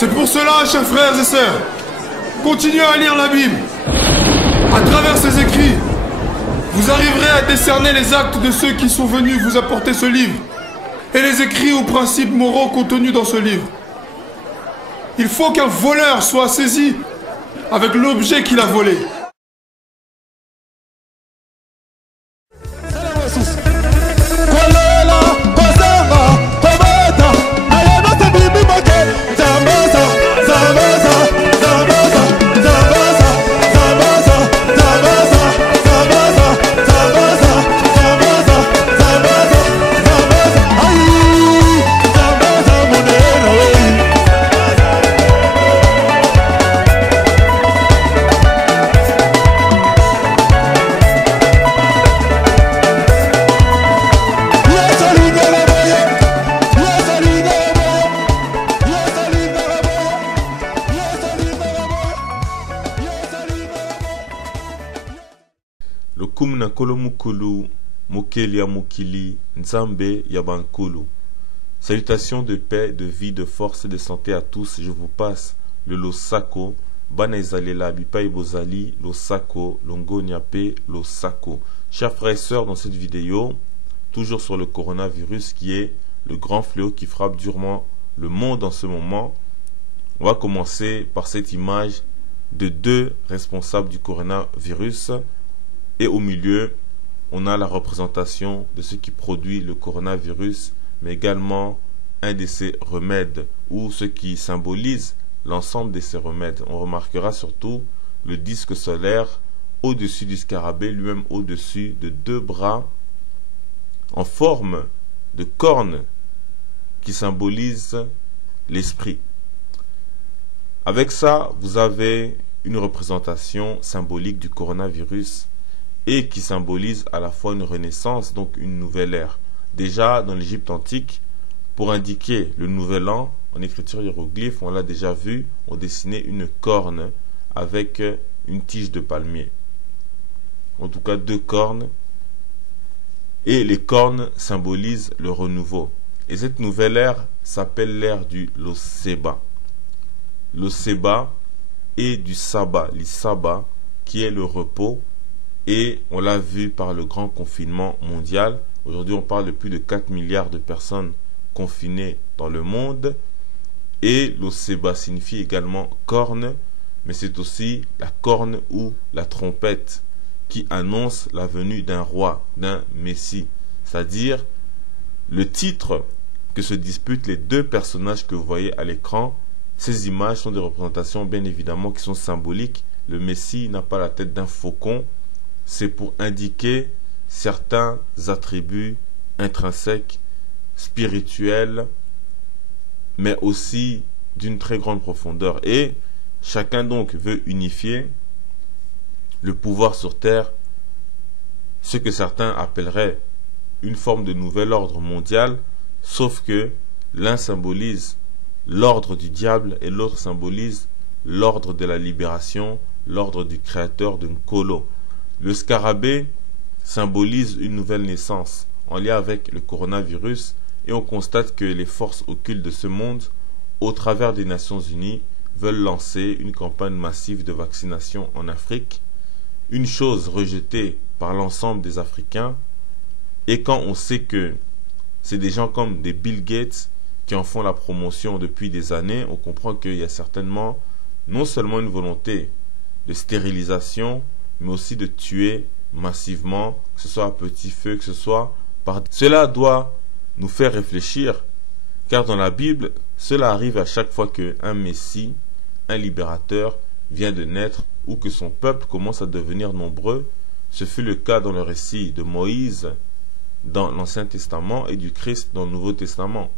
C'est pour cela, chers frères et sœurs, continuez à lire la Bible. À travers ces écrits, vous arriverez à décerner les actes de ceux qui sont venus vous apporter ce livre et les écrits ou principes moraux contenus dans ce livre. Il faut qu'un voleur soit saisi avec l'objet qu'il a volé. Lokum Nkolo Mukulu, Mokelia Mukili, Nzambe Yabankulu. Salutations de paix, de vie, de force et de santé à tous. Je vous passe le Losako, Banaïzalela, Bipai Bozali, Losako, Longo Nyape, Losako. Chers frères et sœurs, dans cette vidéo, toujours sur le coronavirus qui est le grand fléau qui frappe durement le monde en ce moment, on va commencer par cette image de deux responsables du coronavirus. Et au milieu, on a la représentation de ce qui produit le coronavirus, mais également un de ses remèdes, ou ce qui symbolise l'ensemble de ces remèdes. On remarquera surtout le disque solaire au-dessus du scarabée, lui-même au-dessus de deux bras en forme de cornes qui symbolisent l'esprit. Avec ça, vous avez une représentation symbolique du coronavirus et qui symbolise à la fois une renaissance, donc une nouvelle ère. Déjà, dans l'Égypte antique, pour indiquer le nouvel an, en écriture hiéroglyphe, on l'a déjà vu, on dessinait une corne avec une tige de palmier. En tout cas, deux cornes. Et les cornes symbolisent le renouveau. Et cette nouvelle ère s'appelle l'ère du Loseba. Loseba et du Sabbat, l'Isaba, qui est le repos. Et on l'a vu par le grand confinement mondial. Aujourd'hui, on parle de plus de 4 milliards de personnes confinées dans le monde. Et l'Oseba signifie également corne, mais c'est aussi la corne ou la trompette qui annonce la venue d'un roi, d'un messie. C'est-à-dire le titre que se disputent les deux personnages que vous voyez à l'écran. Ces images sont des représentations bien évidemment qui sont symboliques. Le messie n'a pas la tête d'un faucon. C'est pour indiquer certains attributs intrinsèques, spirituels, mais aussi d'une très grande profondeur. Et chacun donc veut unifier le pouvoir sur terre, ce que certains appelleraient une forme de nouvel ordre mondial, sauf que l'un symbolise l'ordre du diable et l'autre symbolise l'ordre de la libération, l'ordre du créateur de Nkolo. Le scarabée symbolise une nouvelle naissance en lien avec le coronavirus et on constate que les forces occultes de ce monde, au travers des Nations Unies, veulent lancer une campagne massive de vaccination en Afrique, une chose rejetée par l'ensemble des Africains. Et quand on sait que c'est des gens comme des Bill Gates qui en font la promotion depuis des années, on comprend qu'il y a certainement non seulement une volonté de stérilisation, mais aussi de tuer massivement, que ce soit à petit feu, que ce soit par... Cela doit nous faire réfléchir, car dans la Bible, cela arrive à chaque fois qu'un Messie, un libérateur, vient de naître ou que son peuple commence à devenir nombreux. Ce fut le cas dans le récit de Moïse dans l'Ancien Testament et du Christ dans le Nouveau Testament.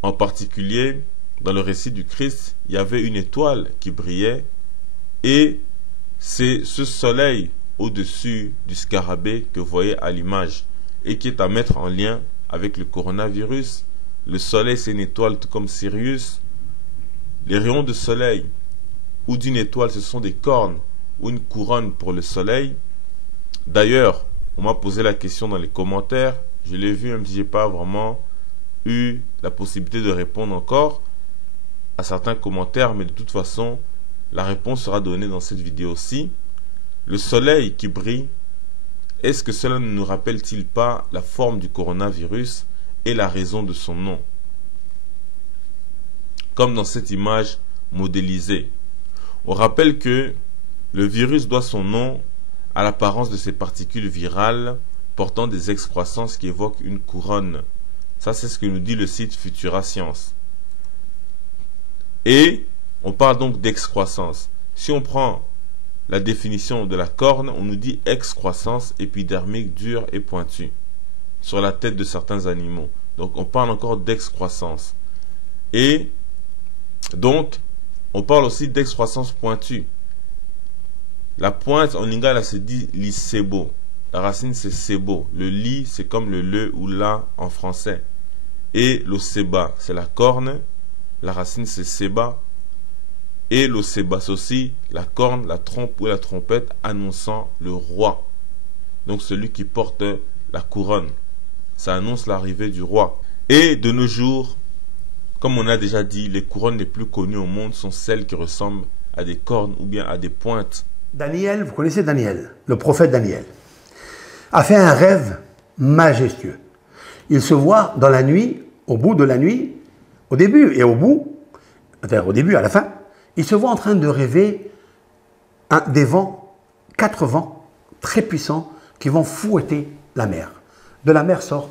En particulier, dans le récit du Christ, il y avait une étoile qui brillait et c'est ce soleil au-dessus du scarabée que vous voyez à l'image et qui est à mettre en lien avec le coronavirus. Le soleil, c'est une étoile tout comme Sirius. Les rayons de soleil ou d'une étoile, ce sont des cornes ou une couronne pour le soleil. D'ailleurs, on m'a posé la question dans les commentaires. Je l'ai vu, même si je n'ai pas vraiment eu la possibilité de répondre encore. à certains commentaires, mais de toute façon, la réponse sera donnée dans cette vidéo-ci. Le soleil qui brille, est-ce que cela ne nous rappelle-t-il pas la forme du coronavirus et la raison de son nom? Comme dans cette image modélisée. On rappelle que le virus doit son nom à l'apparence de ces particules virales portant des excroissances qui évoquent une couronne. Ça, c'est ce que nous dit le site Futura Science. Et on parle donc d'excroissance. Si on prend la définition de la corne, on nous dit excroissance épidermique dure et pointue sur la tête de certains animaux. Donc on parle encore d'excroissance. Et donc on parle aussi d'excroissance pointue. La pointe en lingala se dit lisebo. La racine c'est sebo. Le li c'est comme le ou la en français. Et l'oseba c'est la corne. La racine c'est seba. Et l'oseba c'est aussi la corne, la trompe ou la trompette annonçant le roi. Donc celui qui porte la couronne. Ça annonce l'arrivée du roi. Et de nos jours, comme on a déjà dit, les couronnes les plus connues au monde sont celles qui ressemblent à des cornes ou bien à des pointes. Daniel, vous connaissez Daniel, le prophète Daniel, a fait un rêve majestueux. Il se voit dans la nuit, au bout de la nuit, au début et au bout, c'est-à-dire au début à la fin, il se voit en train de rêver des vents, 4 vents très puissants qui vont fouetter la mer. De la mer sortent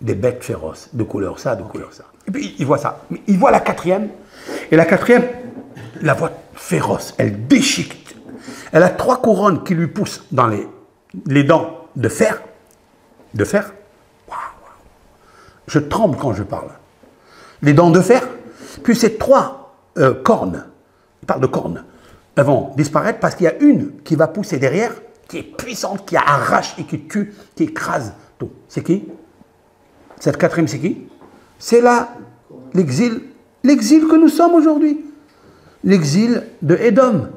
des bêtes féroces, de couleur ça, de couleur ça. Et puis il voit ça. Il voit la quatrième, et la quatrième, la voit féroce, elle déchiquette. Elle a 3 couronnes qui lui poussent dans les dents de fer. De fer. Waouh. Je tremble quand je parle. Les dents de fer. Puis ces 3 cornes, il parle de cornes, elles vont disparaître parce qu'il y a une qui va pousser derrière, qui est puissante, qui arrache et qui tue, qui écrase tout. C'est qui? Cette quatrième, c'est qui? C'est là l'exil que nous sommes aujourd'hui. L'exil de Édom.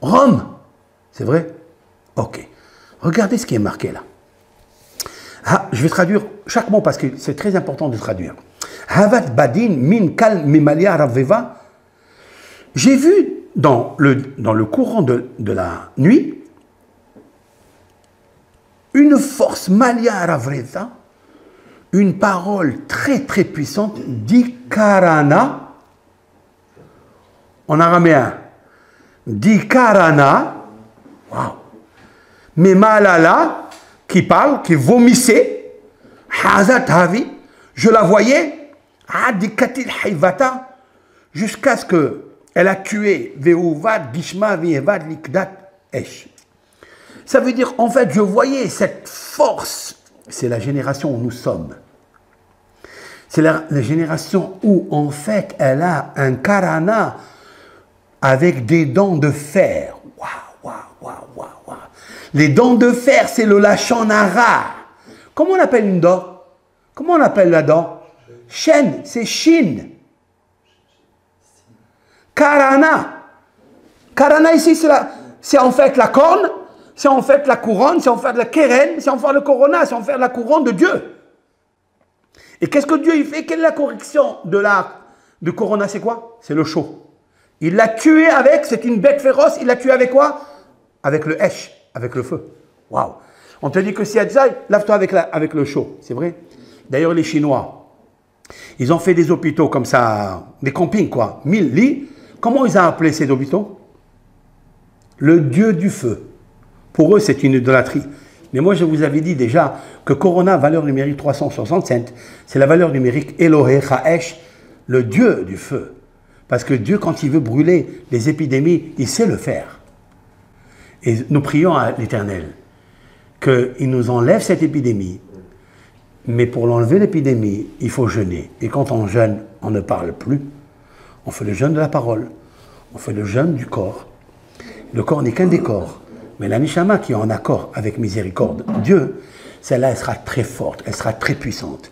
Rome. C'est vrai? Ok. Regardez ce qui est marqué là. Ah, je vais traduire chaque mot parce que c'est très important de traduire. Havat badin min kal mimalia raveva. J'ai vu dans le courant de la nuit une force malia raveva, une parole très très puissante, dikarana, en araméen. Dikarana, wow. Mais Malala, qui parle, qui vomissait, Hazat Havi, je la voyais, Adikatil Haivata, jusqu'à ce qu'elle a tué Veuvad, Gishma, Vievad, Likdat, Esh. Ça veut dire, en fait, je voyais cette force, c'est la génération où nous sommes. C'est la génération où, en fait, elle a un karana avec des dents de fer. Waouh, waouh, waouh, waouh, waouh. Les dents de fer, c'est le lachon hara. Comment on appelle une dent? Comment on appelle la dent? Chaîne, c'est chine. Karana. Karana ici, c'est en fait la corne, c'est en fait la couronne, c'est en fait la keren, c'est en fait le corona, c'est en fait la couronne de Dieu. Et qu'est-ce que Dieu il fait? Quelle est la correction de corona? C'est quoi? C'est le chaud. Il l'a tué avec, c'est une bête féroce, il l'a tué avec quoi? Avec le hesh, avec le feu. Waouh! On te dit que si y a de ça, lave-toi avec le chaud, c'est vrai? D'ailleurs, les Chinois, ils ont fait des hôpitaux comme ça, des campings quoi, 1000 lits. Comment ils ont appelé ces hôpitaux? Le dieu du feu. Pour eux, c'est une idolâtrie. Mais moi, je vous avais dit déjà que Corona, valeur numérique 367, c'est la valeur numérique Elohe Chaesh, le dieu du feu. Parce que Dieu, quand il veut brûler les épidémies, il sait le faire. Et nous prions à l'Éternel qu'il nous enlève cette épidémie. Mais pour l'enlever l'épidémie, il faut jeûner. Et quand on jeûne, on ne parle plus. On fait le jeûne de la parole. On fait le jeûne du corps. Le corps n'est qu'un décor. Mais la neshama qui est en accord avec miséricorde, Dieu, celle-là, elle sera très forte, elle sera très puissante.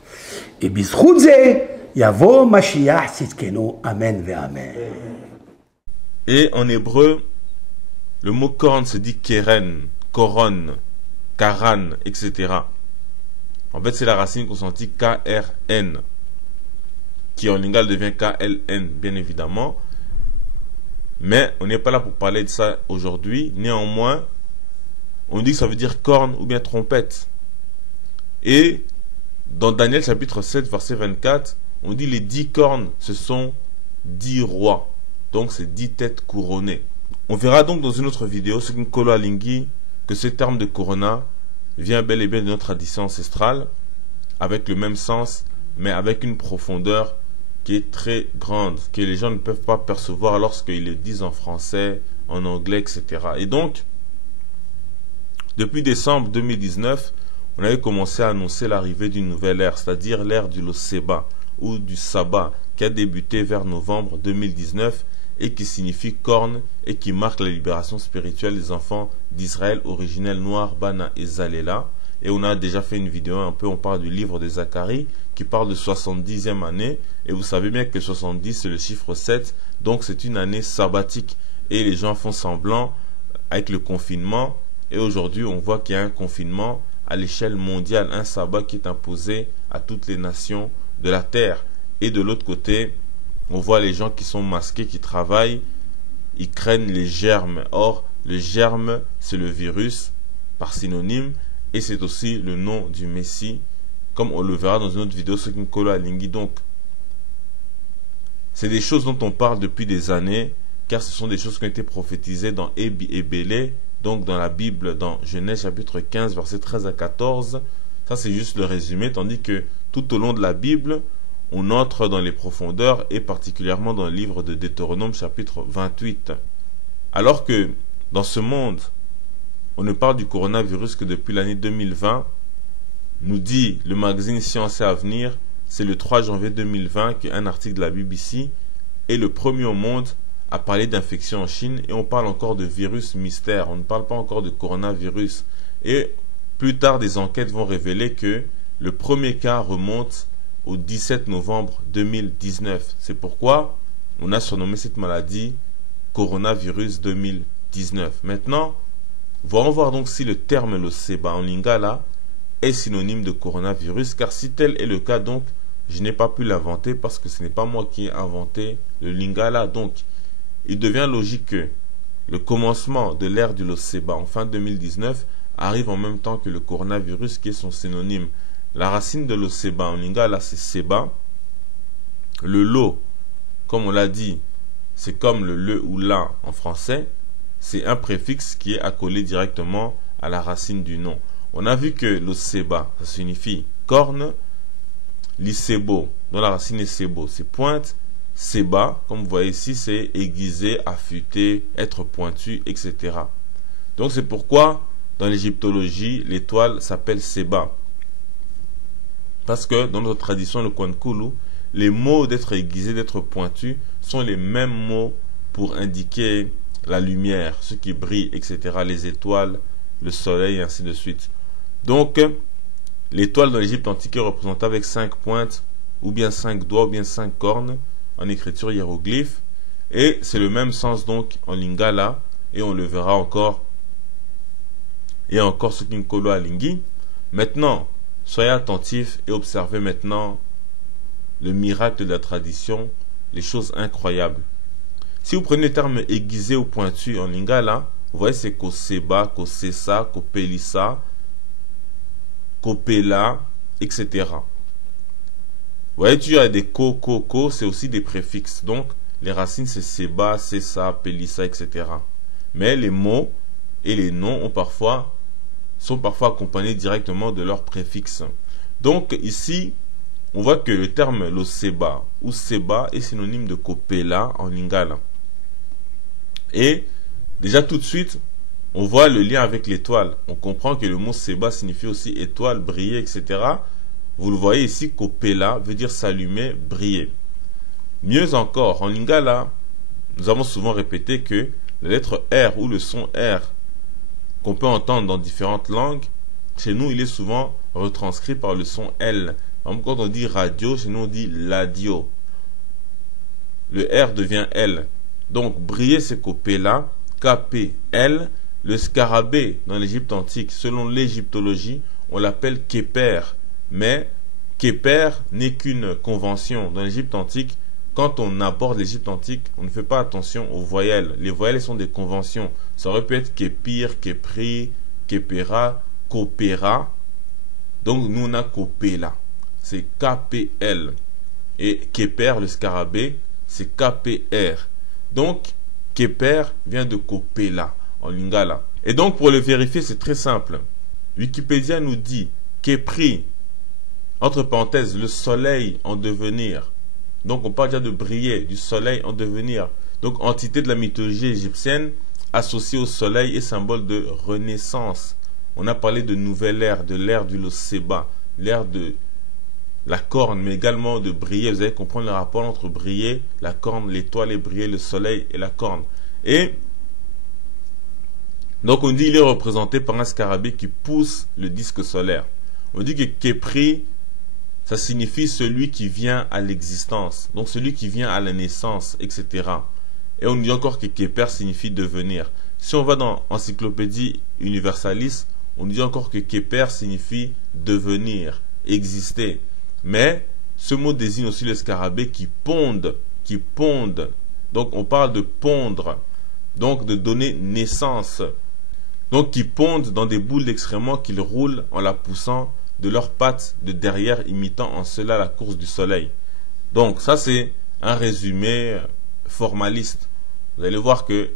Et bisroudze, yavo mashiach sitkeno, amen ve amen. Et en hébreu, le mot corne se dit keren, koron, karan, etc. En fait, c'est la racine consentie KRN. qui en lingala devient KLN, bien évidemment. Mais on n'est pas là pour parler de ça aujourd'hui. Néanmoins, on dit que ça veut dire corne ou bien trompette. Et dans Daniel chapitre 7, verset 24, on dit les 10 cornes, ce sont 10 rois. Donc c'est 10 têtes couronnées. On verra donc dans une autre vidéo, ce Nkolo Alingi, que ce terme de corona vient bel et bien de notre tradition ancestrale, avec le même sens, mais avec une profondeur qui est très grande, que les gens ne peuvent pas percevoir lorsqu'ils le disent en français, en anglais, etc. Et donc, depuis décembre 2019, on avait commencé à annoncer l'arrivée d'une nouvelle ère, c'est-à-dire l'ère du Loseba, ou du Sabbat, qui a débuté vers novembre 2019 et qui signifie corne et qui marque la libération spirituelle des enfants d'Israël originels noirs, Bana et Zalela. Et on a déjà fait une vidéo un peu, on parle du livre de Zacharie qui parle de 70e année, et vous savez bien que 70 c'est le chiffre 7, donc c'est une année sabbatique, et les gens font semblant avec le confinement, et aujourd'hui on voit qu'il y a un confinement à l'échelle mondiale, un sabbat qui est imposé à toutes les nations de la terre. Et de l'autre côté, on voit les gens qui sont masqués, qui travaillent, ils craignent les germes. Or, le germe, c'est le virus, par synonyme, et c'est aussi le nom du Messie, comme on le verra dans une autre vidéo, ce Nkolo Alingi. Donc, c'est des choses dont on parle depuis des années, car ce sont des choses qui ont été prophétisées dans Ebi et Bélé, donc dans la Bible, dans Genèse chapitre 15, versets 13 à 14. Ça, c'est juste le résumé, tandis que tout au long de la Bible, on entre dans les profondeurs, et particulièrement dans le livre de Deutéronome chapitre 28. Alors que dans ce monde, on ne parle du coronavirus que depuis l'année 2020, nous dit le magazine Science et Avenir, c'est le 3 janvier 2020 qu'un article de la BBC est le premier au monde à parler d'infection en Chine, et on parle encore de virus mystère, on ne parle pas encore de coronavirus. Et plus tard, des enquêtes vont révéler que le premier cas remonte au 17 novembre 2019. C'est pourquoi on a surnommé cette maladie coronavirus 2019. Maintenant, voyons voir donc si le terme Loseba en lingala est synonyme de coronavirus, car si tel est le cas, donc je n'ai pas pu l'inventer parce que ce n'est pas moi qui ai inventé le lingala. Donc il devient logique que le commencement de l'ère du Loseba en fin 2019 arrive en même temps que le coronavirus, qui est son synonyme. La racine de Loseba en lingala, c'est Seba. Le Lo, comme on l'a dit, c'est comme le ou la en français. C'est un préfixe qui est accolé directement à la racine du nom. On a vu que Loseba, ça signifie corne. L'Isebo, dont la racine est Sebo, c'est pointe. Seba, comme vous voyez ici, c'est aiguisé, affûté, être pointu, etc. Donc c'est pourquoi dans l'égyptologie, l'étoile s'appelle Seba. Parce que dans notre tradition, le Kwankulu, les mots d'être aiguisé, d'être pointu, sont les mêmes mots pour indiquer la lumière, ce qui brille, etc. Les étoiles, le soleil, et ainsi de suite. Donc, l'étoile dans l'Égypte antique est représentée avec 5 pointes, ou bien 5 doigts, ou bien 5 cornes, en écriture hiéroglyphe. Et c'est le même sens donc en lingala, et on le verra encore, et encore ce Nkolo Alingi. Maintenant, soyez attentifs et observez maintenant le miracle de la tradition, les choses incroyables. Si vous prenez le terme aiguisé ou pointu en lingala, vous voyez c'est Koseba, Kosesa, Kopelisa, Kopela, etc. Vous voyez, tu as des ko, c'est aussi des préfixes. Donc, les racines c'est Seba, Sesa, Pelisa, etc. Mais les mots et les noms sont parfois accompagnés directement de leurs préfixes. Donc, ici, on voit que le terme Loseba ou Seba est synonyme de Kopela en lingala. Et déjà tout de suite, on voit le lien avec l'étoile. On comprend que le mot Seba signifie aussi étoile, briller, etc. Vous le voyez ici, Kopela veut dire s'allumer, briller. Mieux encore, en lingala, nous avons souvent répété que la lettre R ou le son R qu'on peut entendre dans différentes langues, chez nous, il est souvent retranscrit par le son L. Par exemple, quand on dit radio, chez nous, on dit ladio. Le R devient L. Donc, briller, c'est Kopela, K-P-L. Le scarabée, dans l'Égypte antique, selon l'égyptologie, on l'appelle Képer. Mais Keper n'est qu'une convention. Dans l'Égypte antique, quand on aborde l'Égypte antique, on ne fait pas attention aux voyelles. Les voyelles sont des conventions. Ça aurait pu être Kepir, Kepri, Kepera, Kopera. Donc nous on a Kopela. C'est KPL. Et Keper, le scarabée, c'est KPR. Donc Keper vient de Kopela en lingala. Et donc pour le vérifier, c'est très simple. Wikipédia nous dit Kepri, entre parenthèses, le soleil en devenir. Donc on parle déjà de briller, du soleil en devenir. Donc entité de la mythologie égyptienne associée au soleil et symbole de renaissance. On a parlé de nouvelle ère, de l'ère du Loseba, l'ère de la corne, mais également de briller. Vous allez comprendre le rapport entre briller, la corne, l'étoile et briller, le soleil et la corne. Et donc on dit qu'il est représenté par un scarabée qui pousse le disque solaire. On dit que Kepri, ça signifie celui qui vient à l'existence, donc celui qui vient à la naissance, etc. Et on dit encore que Keper signifie devenir. Si on va dans Encyclopédie Universalis, on dit encore que Keper signifie devenir, exister. Mais ce mot désigne aussi le scarabée qui ponde, qui ponde. Donc on parle de pondre, donc de donner naissance. Donc qui pondent dans des boules d'excréments qu'ils roulent en la poussant de leurs pattes de derrière, imitant en cela la course du soleil. Donc ça c'est un résumé formaliste. Vous allez voir que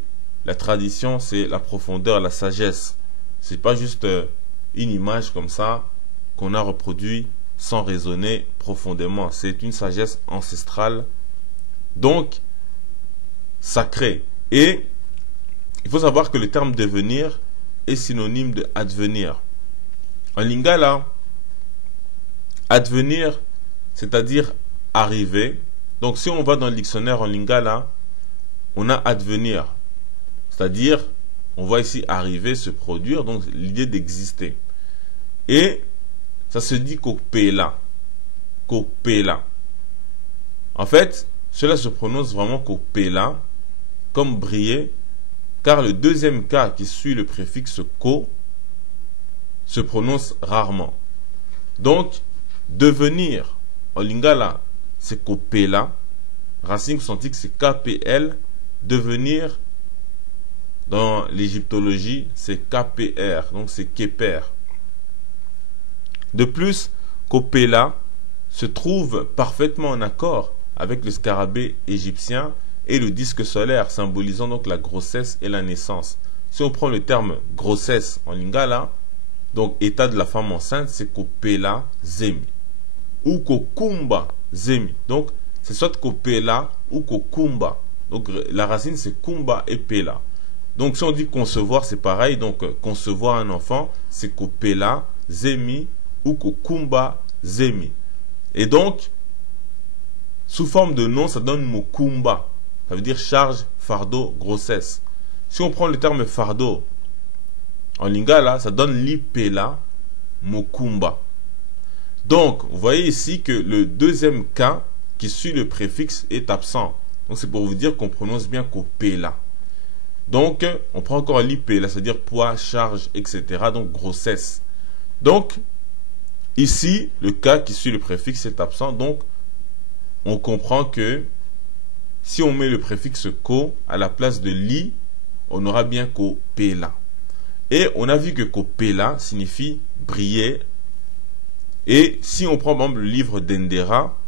la tradition c'est la profondeur, la sagesse. C'est pas juste une image comme ça qu'on a reproduit sans raisonner profondément. C'est une sagesse ancestrale, donc sacrée. Et il faut savoir que le terme devenir est synonyme de advenir. En lingala, advenir, c'est-à-dire arriver. Donc si on va dans le dictionnaire en lingala, on a advenir, c'est-à-dire on voit ici arriver, se produire, donc l'idée d'exister. Et ça se dit kopela, kopela. En fait, cela se prononce vraiment kopela, comme briller, car le deuxième cas qui suit le préfixe ko se prononce rarement. Donc, devenir, en lingala, c'est kopela, racine consonantique c'est KPL, devenir, dans l'égyptologie, c'est KPR, donc c'est Keper. De plus, Kopela se trouve parfaitement en accord avec le scarabée égyptien et le disque solaire, symbolisant donc la grossesse et la naissance. Si on prend le terme grossesse en lingala, donc état de la femme enceinte, c'est Kopela Zemi ou Kokumba Zemi. Donc c'est soit Kopela ou Kokumba. Donc la racine c'est Kumba et Pela. Donc si on dit concevoir, c'est pareil. Donc concevoir un enfant, c'est Kopela Zemi ou Kokumba Zemi. Et donc, sous forme de nom, ça donne Mokumba. Ça veut dire charge, fardeau, grossesse. Si on prend le terme fardeau, en lingala, ça donne Lipela Mokumba. Donc, vous voyez ici que le deuxième cas qui suit le préfixe est absent. Donc c'est pour vous dire qu'on prononce bien Kopela. Donc, on prend encore Lipela, c'est-à-dire poids, charge, etc. Donc, grossesse. Donc, ici, le cas qui suit le préfixe est absent. Donc, on comprend que si on met le préfixe ko à la place de li, on aura bien Kopela. Et on a vu que Kopela signifie briller. Et si on prend par exemple le livre d'Endera,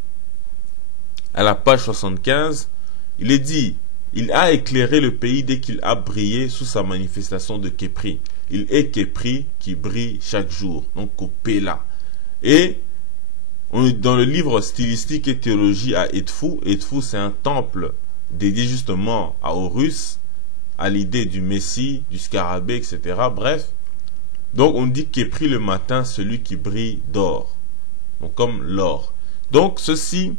à la page 75, il est dit: il a éclairé le pays dès qu'il a brillé sous sa manifestation de Kepri. Il est Kepri qui brille chaque jour. Donc Kopela. Et dans le livre stylistique et théologie à Edfou, Edfou c'est un temple dédié justement à Horus, à l'idée du Messie, du scarabée, etc. Bref, donc on dit Kepri le matin, celui qui brille d'or. Donc comme l'or. Donc ceci,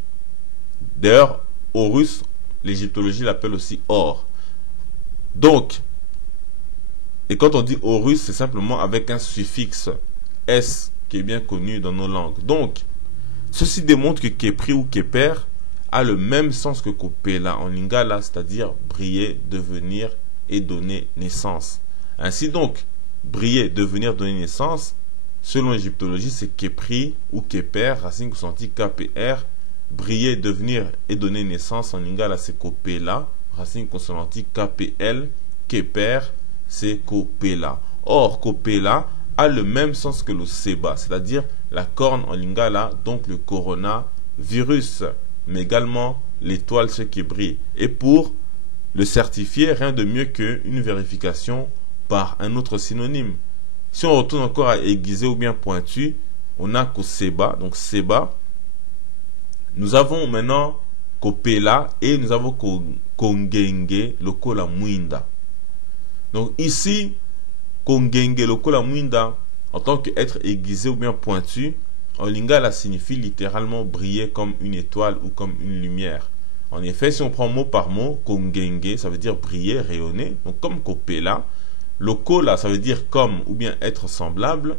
d'ailleurs, Horus, l'égyptologie l'appelle aussi or. Donc, et quand on dit Horus, c'est simplement avec un suffixe S qui est bien connu dans nos langues. Donc, ceci démontre que Kepri ou Keper a le même sens que Kopela en lingala, c'est-à-dire briller, devenir et donner naissance. Ainsi donc, briller, devenir, donner naissance selon l'égyptologie, c'est Kepri ou Keper, racine consonantique KPR. Briller, devenir et donner naissance en lingala, c'est Kopela, racine consonantique KPL. Keper, c'est Kopela. Or, Kopela a le même sens que le Seba, c'est-à-dire la corne en lingala, donc le coronavirus, mais également l'étoile, ce qui brille. Et pour le certifier, rien de mieux qu'une vérification par un autre synonyme. Si on retourne encore à aiguisé ou bien pointu, on a Koseba, donc Seba. Nous avons maintenant Kopela et nous avons Kongenge, Lokola Muinda. Donc ici, Kongenge, Lokola Muinda, en tant qu'être aiguisé ou bien pointu, en lingala signifie littéralement briller comme une étoile ou comme une lumière. En effet, si on prend mot par mot, Kongenge, ça veut dire briller, rayonner. Donc comme Kopela, Lokola, ça veut dire comme ou bien être semblable.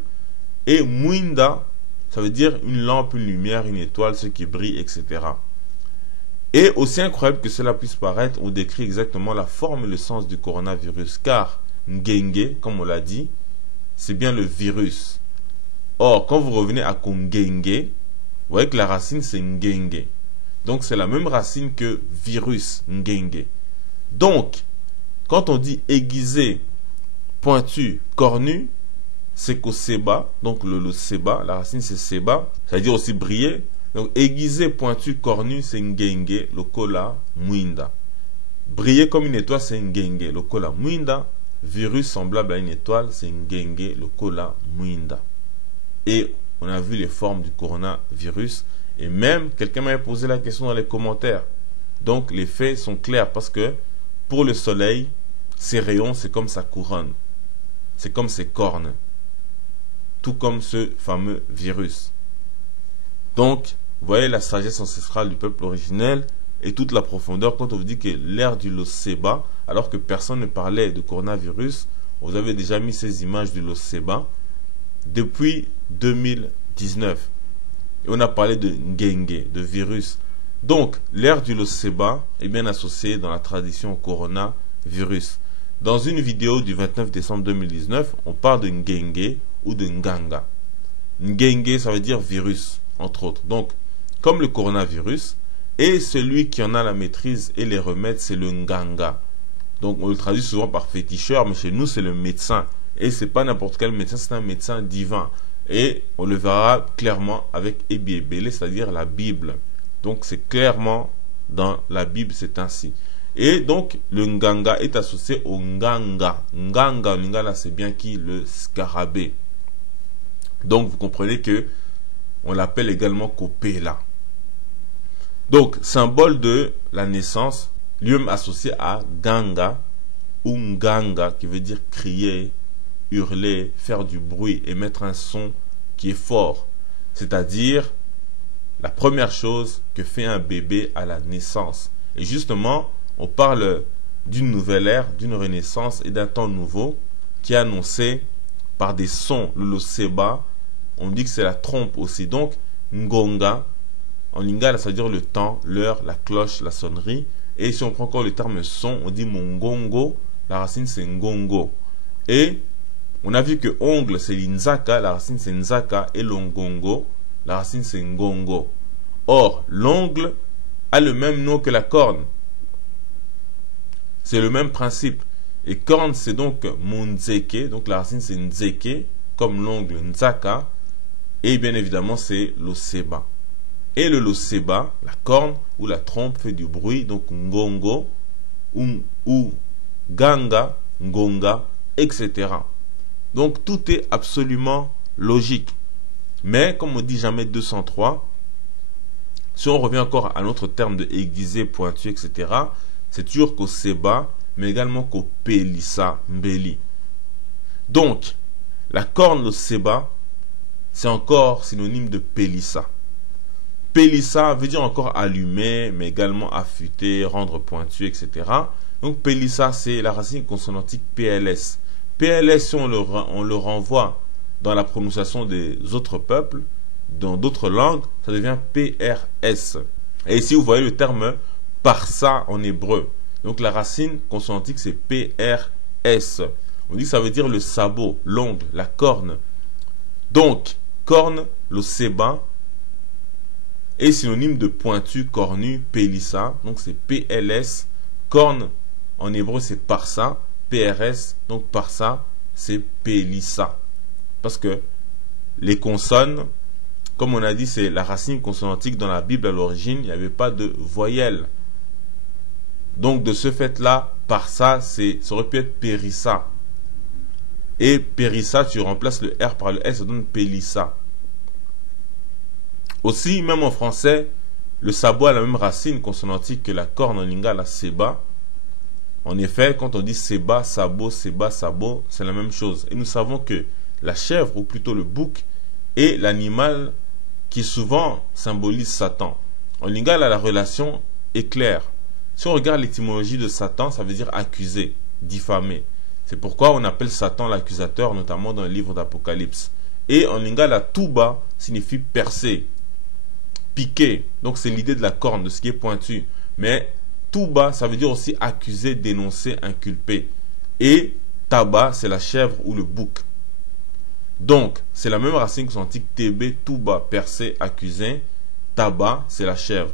Et Muinda, ça veut dire une lampe, une lumière, une étoile, ce qui brille, etc. Et aussi incroyable que cela puisse paraître, on décrit exactement la forme et le sens du coronavirus. Car Ngenge, comme on l'a dit, c'est bien le virus. Or, quand vous revenez à Kongenge, vous voyez que la racine c'est Ngenge. Donc c'est la même racine que virus, Ngenge. Donc, quand on dit aiguisé, pointu, cornu, c'est Koseba, donc le Seba, la racine c'est Seba, ça veut dire aussi briller. Donc aiguisé, pointu, cornu, c'est Ngenge, Lokola Muinda. Briller comme une étoile, c'est Ngenge, Lokola Muinda. Virus semblable à une étoile, c'est Ngenge, Lokola Muinda. Et on a vu les formes du coronavirus. Et même, quelqu'un m'avait posé la question dans les commentaires. Donc les faits sont clairs parce que pour le soleil, ses rayons, c'est comme sa couronne. C'est comme ses cornes. Tout comme ce fameux virus. Donc, vous voyez la sagesse ancestrale du peuple originel et toute la profondeur quand on vous dit que l'ère du Loseba, alors que personne ne parlait de coronavirus, vous avez déjà mis ces images du Loseba depuis 2019. Et on a parlé de Ngenge, de virus. Donc, l'ère du Loseba est bien associée dans la tradition au coronavirus. Dans une vidéo du 29 décembre 2019, on parle de Ngenge ou de Nganga. Ngenge, ça veut dire virus, entre autres. Donc, comme le coronavirus, et celui qui en a la maîtrise et les remèdes, c'est le Nganga. Donc, on le traduit souvent par féticheur, mais chez nous, c'est le médecin. Et c'est pas n'importe quel médecin, c'est un médecin divin. Et on le verra clairement avec Ebi Ebele, c'est-à-dire la Bible. Donc, c'est clairement dans la Bible, c'est ainsi. Et donc, le Nganga est associé au Nganga. Nganga, Lingala, c'est bien qui? Le scarabée. Donc, vous comprenez que on l'appelle également Kopela. Donc, symbole de la naissance, lui-même associé à Ganga ou Nganga, qui veut dire crier, hurler, faire du bruit, émettre un son qui est fort. C'est-à-dire la première chose que fait un bébé à la naissance. Et justement, on parle d'une nouvelle ère, d'une renaissance et d'un temps nouveau qui est annoncé par des sons. Le Loseba, on dit que c'est la trompe aussi. Donc, Ngonga, en lingala, ça veut dire le temps, l'heure, la cloche, la sonnerie. Et si on prend encore le terme son, on dit Mongongo, la racine c'est Ngongo. Et on a vu que ongle c'est l'Inzaka, la racine c'est Nzaka, et l'Ongongo, la racine c'est Ngongo. Or, l'ongle a le même nom que la corne. C'est le même principe. Et corne, c'est donc Monzeke, donc la racine c'est Nzeke, comme l'ongle Nzaka, et bien évidemment c'est l'Oseba. Et le Loseba, la corne ou la trompe fait du bruit, donc Ngongo, ou Ganga, Ngonga, etc. Donc tout est absolument logique. Mais comme on dit jamais 203, si on revient encore à notre terme de aiguisé, pointu, etc., c'est toujours qu'au Seba, mais également qu'au Pelissa, Mbeli. Donc, la corne, le Seba, c'est encore synonyme de Pelissa. Pelissa veut dire encore allumer, mais également affûter, rendre pointu, etc. Donc, Pelissa, c'est la racine consonantique PLS. PLS, si on le renvoie dans la prononciation des autres peuples, dans d'autres langues, ça devient PRS. Et ici, vous voyez le terme parsa en hébreu. Donc la racine consonantique, c'est PRS. On dit que ça veut dire le sabot, l'ongle, la corne. Donc, corne, le seba, est synonyme de pointu, cornu, pélissa. Donc, c'est PLS. Corne, en hébreu, c'est parsa. PRS, donc parsa, c'est pélissa. Parce que les consonnes, comme on a dit, c'est la racine consonantique dans la Bible à l'origine. Il n'y avait pas de voyelle. Donc, de ce fait-là, parsa, ça aurait pu être périssa. Et périssa, tu remplaces le R par le S, ça donne pélissa. Aussi, même en français, le sabot a la même racine consonantique que la corne en lingala, seba. En effet, quand on dit seba, sabot, c'est la même chose. Et nous savons que la chèvre, ou plutôt le bouc, est l'animal qui souvent symbolise Satan. En lingala, la relation est claire. Si on regarde l'étymologie de Satan, ça veut dire accuser, diffamer. C'est pourquoi on appelle Satan l'accusateur, notamment dans le livre d'Apocalypse. Et en lingala, tuba signifie percer, piquer. Donc c'est l'idée de la corne, de ce qui est pointu. Mais tuba, ça veut dire aussi accuser, dénoncer, inculper. Et taba, c'est la chèvre ou le bouc. Donc, c'est la même racine consonantique TB, tuba, percer, accuser. Taba, c'est la chèvre.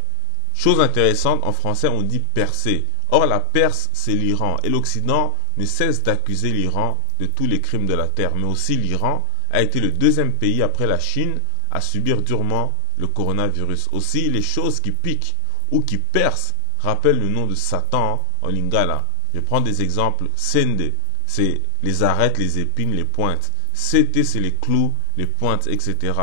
Chose intéressante, en français, on dit percer. Or, la Perse, c'est l'Iran. Et l'Occident ne cesse d'accuser l'Iran de tous les crimes de la terre. Mais aussi, l'Iran a été le deuxième pays après la Chine à subir durement le coronavirus. Aussi, les choses qui piquent ou qui percent rappellent le nom de Satan en lingala. Je prends des exemples. Sende, c'est les arêtes, les épines, les pointes. Sete, c'est les clous, les pointes, etc.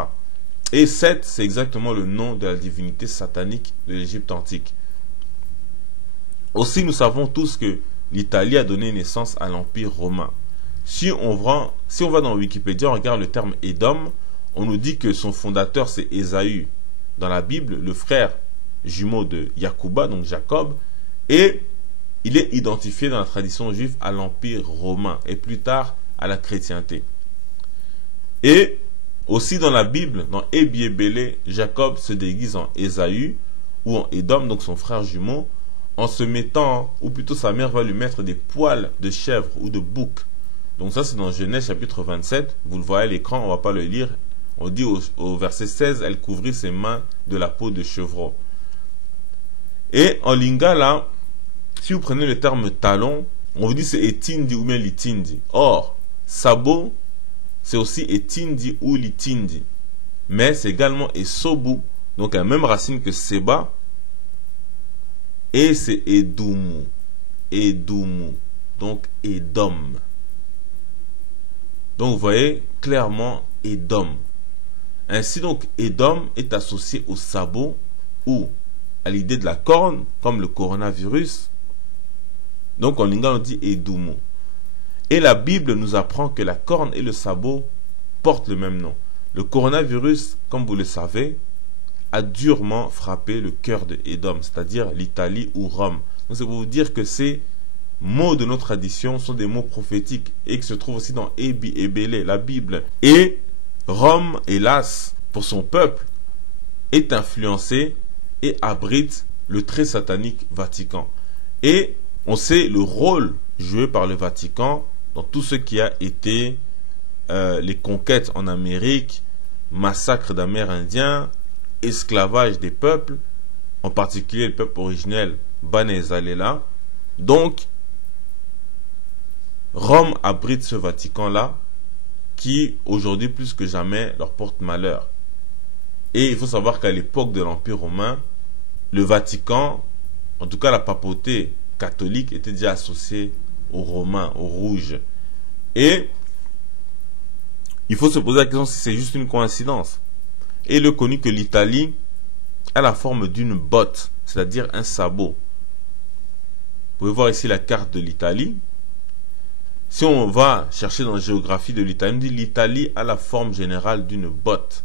Et Set, c'est exactement le nom de la divinité satanique de l'Égypte antique. Aussi, nous savons tous que l'Italie a donné naissance à l'Empire romain. Si on va dans Wikipédia, on regarde le terme Édom, on nous dit que son fondateur, c'est Ésaü. Dans la Bible, le frère jumeau de Yacouba, donc Jacob, et il est identifié dans la tradition juive à l'Empire romain, et plus tard à la chrétienté. Et aussi dans la Bible, dans Ebiébélé, Jacob se déguise en Ésaü ou en Édom, donc son frère jumeau, en se mettant, ou plutôt sa mère va lui mettre des poils de chèvre ou de bouc. Donc ça c'est dans Genèse chapitre 27, vous le voyez à l'écran, on ne va pas le lire. On dit au verset 16, elle couvrit ses mains de la peau de chevreau. Et en lingala, si vous prenez le terme talon, on vous dit c'est etindi ou bien litindi. Or, sabot, c'est aussi etindi ou litindi. Mais c'est également esobu, donc la même racine que seba. Et c'est edoumou. Edoumou. Donc Edom. Donc vous voyez clairement Edom. Ainsi donc Edom est associé au sabot ou à l'idée de la corne, comme le coronavirus. Donc en lingala on dit edoumou. Et la Bible nous apprend que la corne et le sabot portent le même nom. Le coronavirus, comme vous le savez, a durement frappé le cœur de Édom, c'est-à-dire l'Italie ou Rome. Donc c'est pour vous dire que ces mots de nos traditions sont des mots prophétiques et qui se trouvent aussi dans Ebi et Bélé, la Bible. Et Rome, hélas, pour son peuple, est influencé et abrite le très satanique Vatican. Et on sait le rôle joué par le Vatican dans tout ce qui a été les conquêtes en Amérique, massacre d'Amérindiens, esclavage des peuples, en particulier le peuple originel Bane Zalela. Donc, Rome abrite ce Vatican-là qui, aujourd'hui plus que jamais, leur porte malheur. Et il faut savoir qu'à l'époque de l'Empire romain, le Vatican, en tout cas la papauté catholique, était déjà associée aux Romains, aux Rouges. Et il faut se poser la question si c'est juste une coïncidence. Et il est connu que l'Italie a la forme d'une botte, c'est-à-dire un sabot. Vous pouvez voir ici la carte de l'Italie. Si on va chercher dans la géographie de l'Italie, on dit l'Italie a la forme générale d'une botte.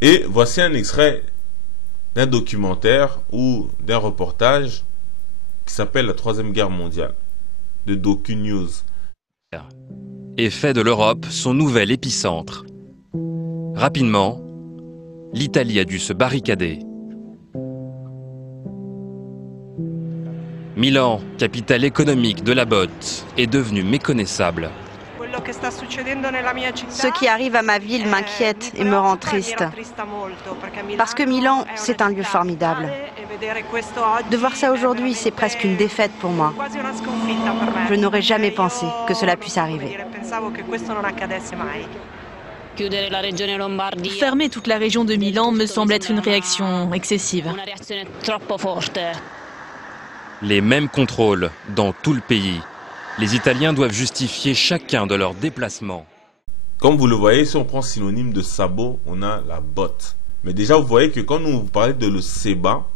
Et voici un extrait d'un documentaire ou d'un reportage qui s'appelle La Troisième Guerre mondiale, de Docu News. Et fait de l'Europe son nouvel épicentre. Rapidement, l'Italie a dû se barricader. Milan, capitale économique de la botte, est devenue méconnaissable. Ce qui arrive à ma ville m'inquiète et me rend triste. Parce que Milan, c'est un lieu formidable. De voir ça aujourd'hui, c'est presque une défaite pour moi. Je n'aurais jamais pensé que cela puisse arriver. Fermer toute la région de Milan me semble être une réaction excessive. Les mêmes contrôles dans tout le pays. Les Italiens doivent justifier chacun de leurs déplacements. Comme vous le voyez, si on prend synonyme de sabot, on a la botte. Mais déjà, vous voyez que quand nous vous parlez de le seba,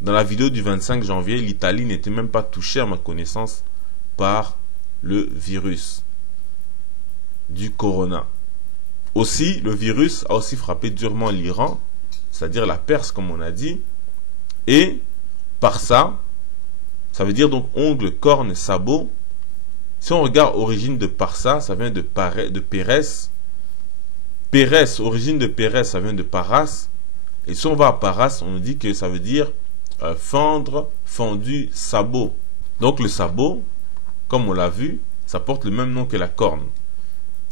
dans la vidéo du 25 janvier, l'Italie n'était même pas touchée, à ma connaissance, par le virus du corona. Aussi, le virus a aussi frappé durement l'Iran, c'est-à-dire la Perse, comme on a dit, et par ça veut dire donc ongle, corne, sabot. Si on regarde origine de Parsa, ça vient de Pérès. Pérès, origine de Pérès, ça vient de Paras. Et si on va à Paras, on nous dit que ça veut dire fendre, fendu, sabot. Donc le sabot, comme on l'a vu, ça porte le même nom que la corne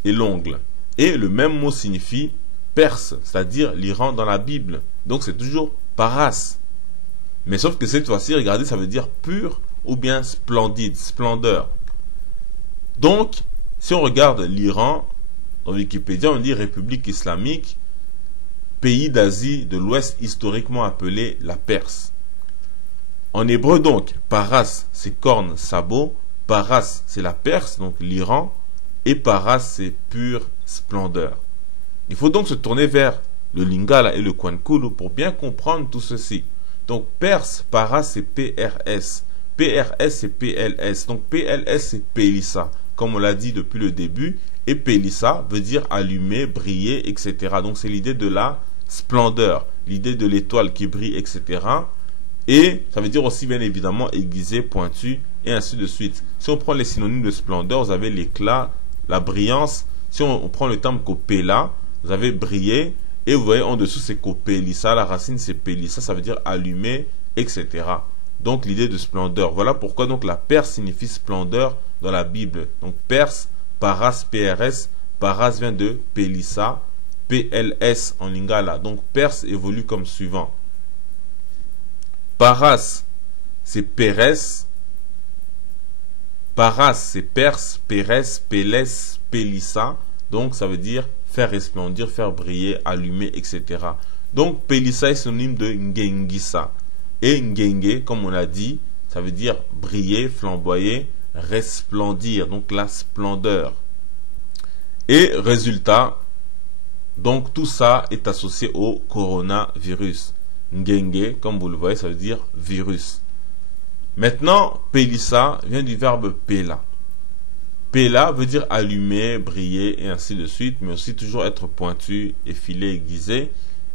et l'ongle. Et le même mot signifie Perse, c'est-à-dire l'Iran dans la Bible. Donc c'est toujours Paras. Mais sauf que cette fois-ci, regardez, ça veut dire pur ou bien splendide, splendeur. Donc, si on regarde l'Iran, dans Wikipédia, on dit République islamique, pays d'Asie de l'Ouest historiquement appelé la Perse. En hébreu donc, Paras c'est corne, sabot, Paras c'est la Perse, donc l'Iran, et Paras c'est pure splendeur. Il faut donc se tourner vers le Lingala et le Kwankulu pour bien comprendre tout ceci. Donc Perse, Paras c'est PRS, PRS c'est PLS, donc PLS c'est Pélissa, comme on l'a dit depuis le début, et Pélissa veut dire allumer, briller, etc. Donc c'est l'idée de la splendeur, l'idée de l'étoile qui brille, etc. Et ça veut dire aussi bien évidemment aiguisé, pointu, et ainsi de suite. Si on prend les synonymes de splendeur, vous avez l'éclat, la brillance. Si on prend le terme copéla, vous avez briller. Et vous voyez en dessous c'est copélissa, la racine c'est pélissa, ça veut dire allumer, etc. Donc l'idée de splendeur. Voilà pourquoi donc la Perse signifie splendeur dans la Bible. Donc Perse, Paras, PRS, Paras vient de Pélissa, PLS en lingala. Donc Perse évolue comme suivant. Paras c'est Pérès, Paras c'est Perse, Pérès, Pélès, Pélissa. Donc ça veut dire faire resplendir, faire briller, allumer, etc. Donc Pélissa est synonyme de Ngengissa. Et Ngenge, comme on l'a dit, ça veut dire briller, flamboyer, resplendir, donc la splendeur. Et résultat, donc tout ça est associé au coronavirus. Ngenge, comme vous le voyez, ça veut dire virus. Maintenant, Pélissa vient du verbe péla. Péla veut dire allumer, briller et ainsi de suite, mais aussi toujours être pointu, effilé, aiguisé.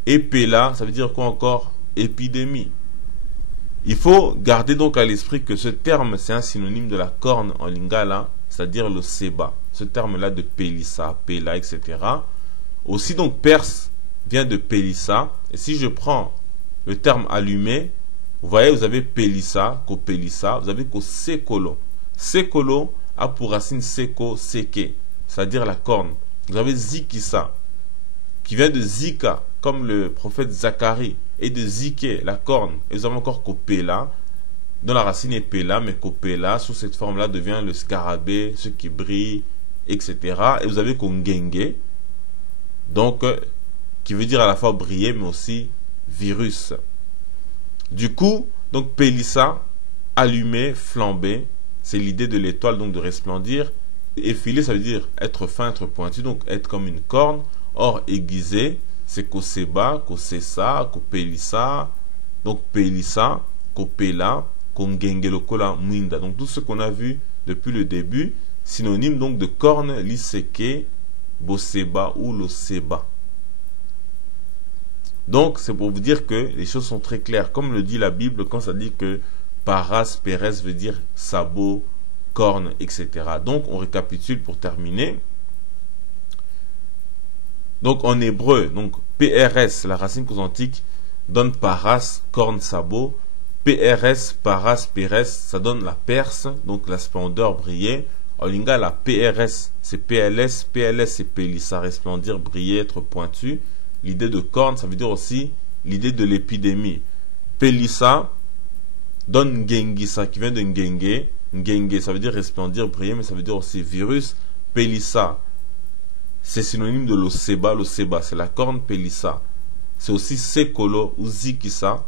Et péla, ça veut dire quoi encore? Épidémie. Il faut garder donc à l'esprit que ce terme, c'est un synonyme de la corne en lingala, c'est-à-dire le seba. Ce terme-là de pélissa, péla, etc. Aussi donc Perse vient de pélissa. Et si je prends le terme allumé, vous voyez, vous avez pélissa, copélissa, vous avez kosekolo. Sekolo a pour racine seko, seke, c'est-à-dire la corne. Vous avez zikissa, qui vient de zika, comme le prophète Zacharie, et de ziké, la corne. Et vous avez encore kopela, dont la racine est pela, mais kopela, sous cette forme-là, devient le scarabée, ce qui brille, etc. Et vous avez kongenge, donc, qui veut dire à la fois briller, mais aussi virus. Du coup, donc pélissa, allumer, flamber, c'est l'idée de l'étoile, donc de resplendir. Effilé, ça veut dire être fin, être pointu, donc être comme une corne. Or, aiguisé, c'est koseba, kosesa, kopelissa, donc pelissa, kopela, kongengelokola, mwinda. Donc tout ce qu'on a vu depuis le début, synonyme donc de corne, liseke, boseba ou loseba. Donc c'est pour vous dire que les choses sont très claires. Comme le dit la Bible, quand ça dit que Paras, Pérès veut dire sabot, corne, etc. Donc on récapitule pour terminer. Donc en hébreu, donc PRS, la racine causantique, donne Paras, corne, sabot. PRS, Paras, Pérès, ça donne la Perse, donc la splendeur briller. Olinga, la PRS, c'est PLS, PLS, c'est Pélissa, resplendir, briller, être pointu. L'idée de corne, ça veut dire aussi l'idée de l'épidémie. Pélissa donne Ngengisa, qui vient de Ngenge. Ngenge, ça veut dire resplendir, briller, mais ça veut dire aussi virus. Pélissa, c'est synonyme de l'Oseba. L'Oseba, c'est la corne Pélissa. C'est aussi Sekolo ou Zikisa.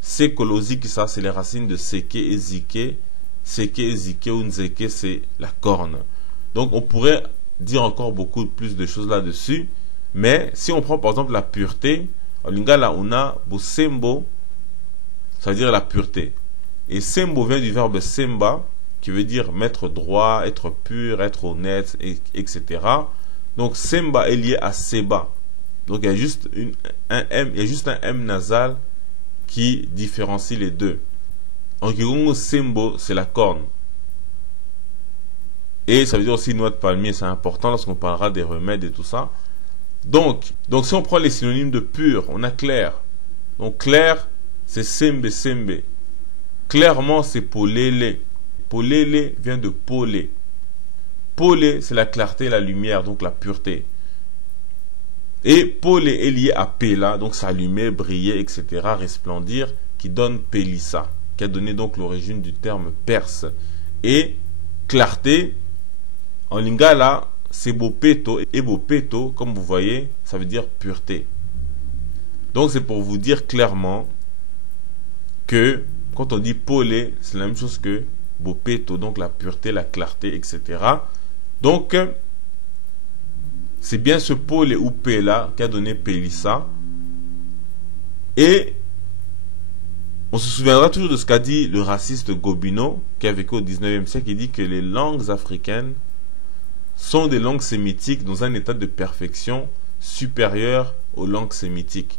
Sekolo, Zikisa, c'est les racines de Seke et Zike. Seke et Zike ou Nzeke, c'est la corne. Donc on pourrait dire encore beaucoup plus de choses là-dessus. Mais si on prend par exemple la pureté, en lingala on a Bosembo, ça veut dire la pureté. Et Sembo vient du verbe Semba, qui veut dire mettre droit, être pur, être honnête, etc. Donc Semba est lié à Seba. Donc il y a juste un M nasal qui différencie les deux. En Kigongo, Sembo, c'est la corne. Et ça veut dire aussi noix de palmier, c'est important lorsqu'on parlera des remèdes et tout ça. Donc si on prend les synonymes de pur, on a clair. Donc clair, c'est Sembe, Sembe. Clairement, c'est Polele. Polele vient de Polé. Polé, c'est la clarté, la lumière, donc la pureté. Et Polé est lié à Péla, donc s'allumer, briller, etc., resplendir, qui donne Pélissa, qui a donné donc l'origine du terme perse. Et clarté, en lingala, c'est Bopeto, et Bopeto, comme vous voyez, ça veut dire pureté. Donc c'est pour vous dire clairement que quand on dit Polé, c'est la même chose que Bopeto, donc la pureté, la clarté, etc. Donc, c'est bien ce Polé ou Péla qui a donné Pélissa. Et on se souviendra toujours de ce qu'a dit le raciste Gobineau, qui a vécu au 19e siècle. Il dit que les langues africaines sont des langues sémitiques dans un état de perfection supérieur aux langues sémitiques.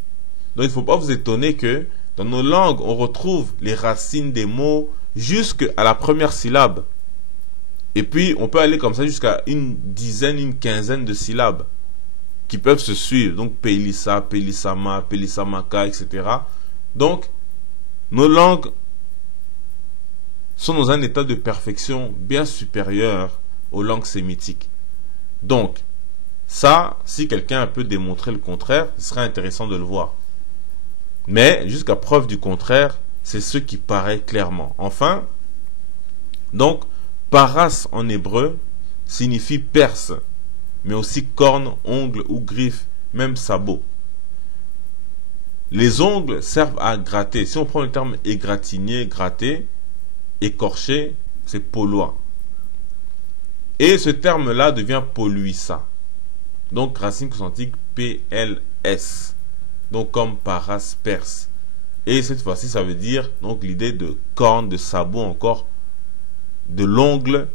Donc il ne faut pas vous étonner que dans nos langues, on retrouve les racines des mots jusqu'à la première syllabe. Et puis, on peut aller comme ça jusqu'à une dizaine, une quinzaine de syllabes qui peuvent se suivre. Donc, Pélissa, Pélissama, Pélissamaka, etc. Donc, nos langues sont dans un état de perfection bien supérieur aux langues sémitiques. Donc, ça, si quelqu'un peut démontrer le contraire, ce serait intéressant de le voir. Mais, jusqu'à preuve du contraire, c'est ce qui paraît clairement. Enfin, donc, Paras en hébreu signifie perse, mais aussi corne, ongle ou griffe, même sabot. Les ongles servent à gratter. Si on prend le terme égratigner, gratter, écorcher, c'est polois. Et ce terme-là devient poluissa. Donc, racine consonantique PLS. Donc, comme paras, perse. Et cette fois-ci, ça veut dire donc l'idée de corne, de sabot, encore de l'ongle,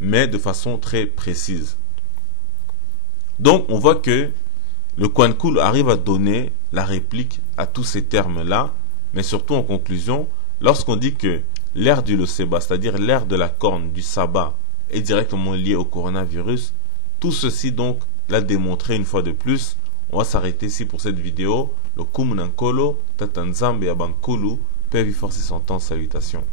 mais de façon très précise. Donc, on voit que le Kwankul arrive à donner la réplique à tous ces termes-là, mais surtout en conclusion, lorsqu'on dit que l'ère du Loseba, c'est-à-dire l'ère de la corne, du sabbat, est directement liée au coronavirus, tout ceci donc l'a démontré une fois de plus. On va s'arrêter ici pour cette vidéo. Le Kumunankolo, Tatanzambe Abankulu, Père Viforce 100 ans, salutations.